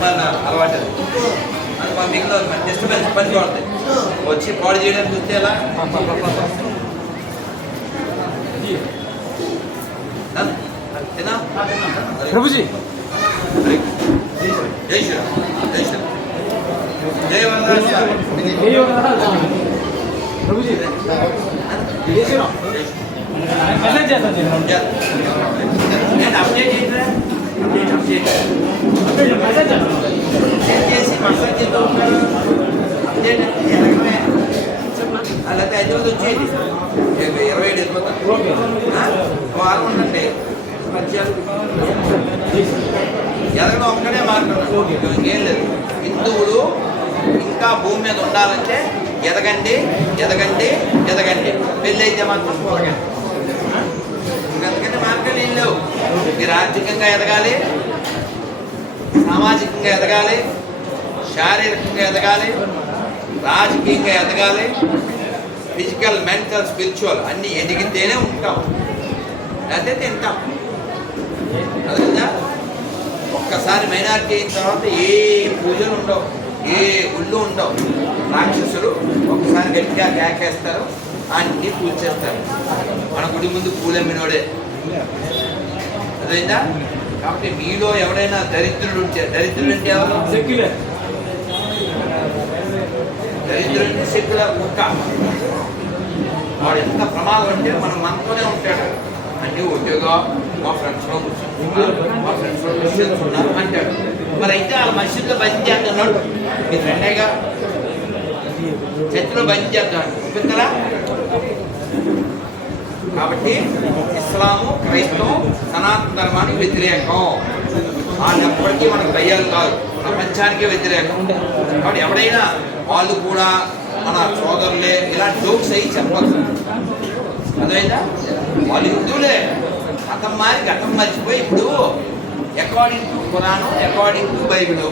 మన అలవాటు అది. అది మా మిగిలిన డిస్టర్బెన్స్ పని చూడతాయి వచ్చి పాడు చేయడానికి చూస్తే ఎలా? ప్రభుజీ. జై శ్రీరామ్ జై శ్రీరామ్ జై ప్రభుజీ. జై శ్రీరామ్ నేను. అప్డేట్ ఏంటంటే అలాగే హైదరాబాద్ వచ్చేది. ఇరవై ఏడు వెళ్ళిపోతాను వారం ఉండండి పరిచయాలు ఎదగడం ఒక్కడే మార్గం. ఇంకేం లేదు. హిందువులు ఇంకా భూమి మీద ఉండాలంటే ఎదగండి ఎదగండి ఎదగండి. పెళ్ళైతే మాత్రం పోరగండి అందుకని మార్గాలు ఏం లేవు. మీరు ఆర్థికంగా ఎదగాలి సామాజికంగా ఎదగాలి శారీరకంగా ఎదగాలి రాజకీయంగా ఎదగాలి ఫిజికల్ మెంటల్ స్పిరిచువల్ అన్నీ ఎదిగితేనే ఉంటాం. లేకపోతే తింటాం. అదేనా ఒక్కసారి మైనారిటీ అయిన తర్వాత ఏ పూజలు ఉండవు ఏ గుళ్ళు ఉండవు. రాక్షసులు ఒక్కసారి గట్టిగా కేకేస్తారు అన్ని పూజ చేస్తారు. మన గుడి ముందు పూలమ్మినోడే. అదైందా కాబట్టి మీలో ఎవడైనా దరిద్రుడు ఉంటే దరిద్రుడు అంటే ఎవరు? దరిద్రుడికి శక్తుల కుక్క వాడు ఎంత ప్రమాదం అంటే మనం మనతోనే ఉంటాడు అంటే ఉద్యోగం మా ఫ్రెండ్స్లో మా ఫ్రెండ్స్లో క్రిస్టియన్స్ ఉన్నారు అంటాడు మరి అయితే ఆ మసీదులో బంద్ చేస్తున్నాడు మీ ఫ్రెండేగా చర్చిలో బంద్ చేస్తాడు చూపిస్తారా కాబట్టి ఇస్లాము క్రైస్తవం సనాతన ధర్మానికి వ్యతిరేకం ఆ నెంబర్కి మనకు భయాలు కాదు ప్రపంచానికే వ్యతిరేకం. కాబట్టి ఎవడైనా వాళ్ళు కూడా మన సోదరులే ఇలాంటి జోక్స్ అయ్యి చెప్పచ్చు అదైనా వాళ్ళు హిందువులే. గతం మారి గతం మర్చిపోయి ఇప్పుడు according to Puranam according to Bible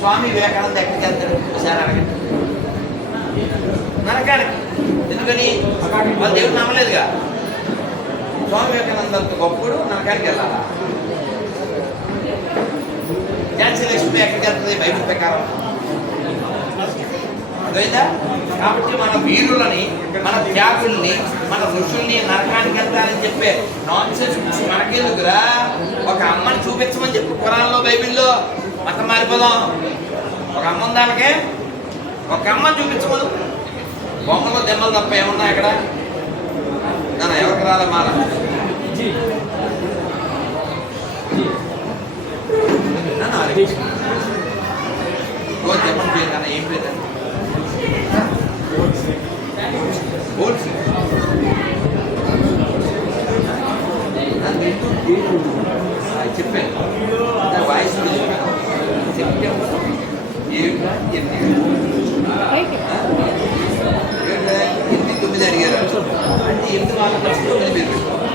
Swami Vivekananda ఎక్కడికి వెళ్తాడు ఒకసారి అడగండి. నరకానికి ఎందుకని? వాళ్ళు దేవుడు నమ్మలేదుగా. స్వామి వివేకానంద గొప్పడు నరకానికి వెళ్ళాలా? ఆత్మ ఎక్కడికి వెళ్తుంది? బైబిల్ ప్రకారం. అర్థమైందా? కాబట్టి మన వీరులని మన త్యాగుల్ని మన ఋషుల్ని నరకానికి వెళ్తారని చెప్పే నాన్ సెన్స్ మనకెందుకురా? ఒక అమ్మని చూపించమని చెప్పు కురాల్లో బైబిల్లో. మతం మారిపోదాం. ఒక అమ్మ ఉంది వాళ్ళకే ఒక అమ్మ చూపించమను. బొమ్మలో దెమ్మలు తప్ప ఏమున్నా ఇక్కడ నన్ను ఎవరికి రాలే మాల? నన్ను రోజు చెప్పండి పేరు నాన్న ఏం పేరు బోల్స్ చెప్పాను నా వాయిస్ కూడా చెప్పాను సెప్టెంబర్ ఏడు ఎనిమిది ఆ? ఏడు, ఎనిమిది తొమ్మిది అడిగారు అంటే ఎనిమిది వాళ్ళ కలిసి తొమ్మిది మీరు పెట్టుకోవాలి.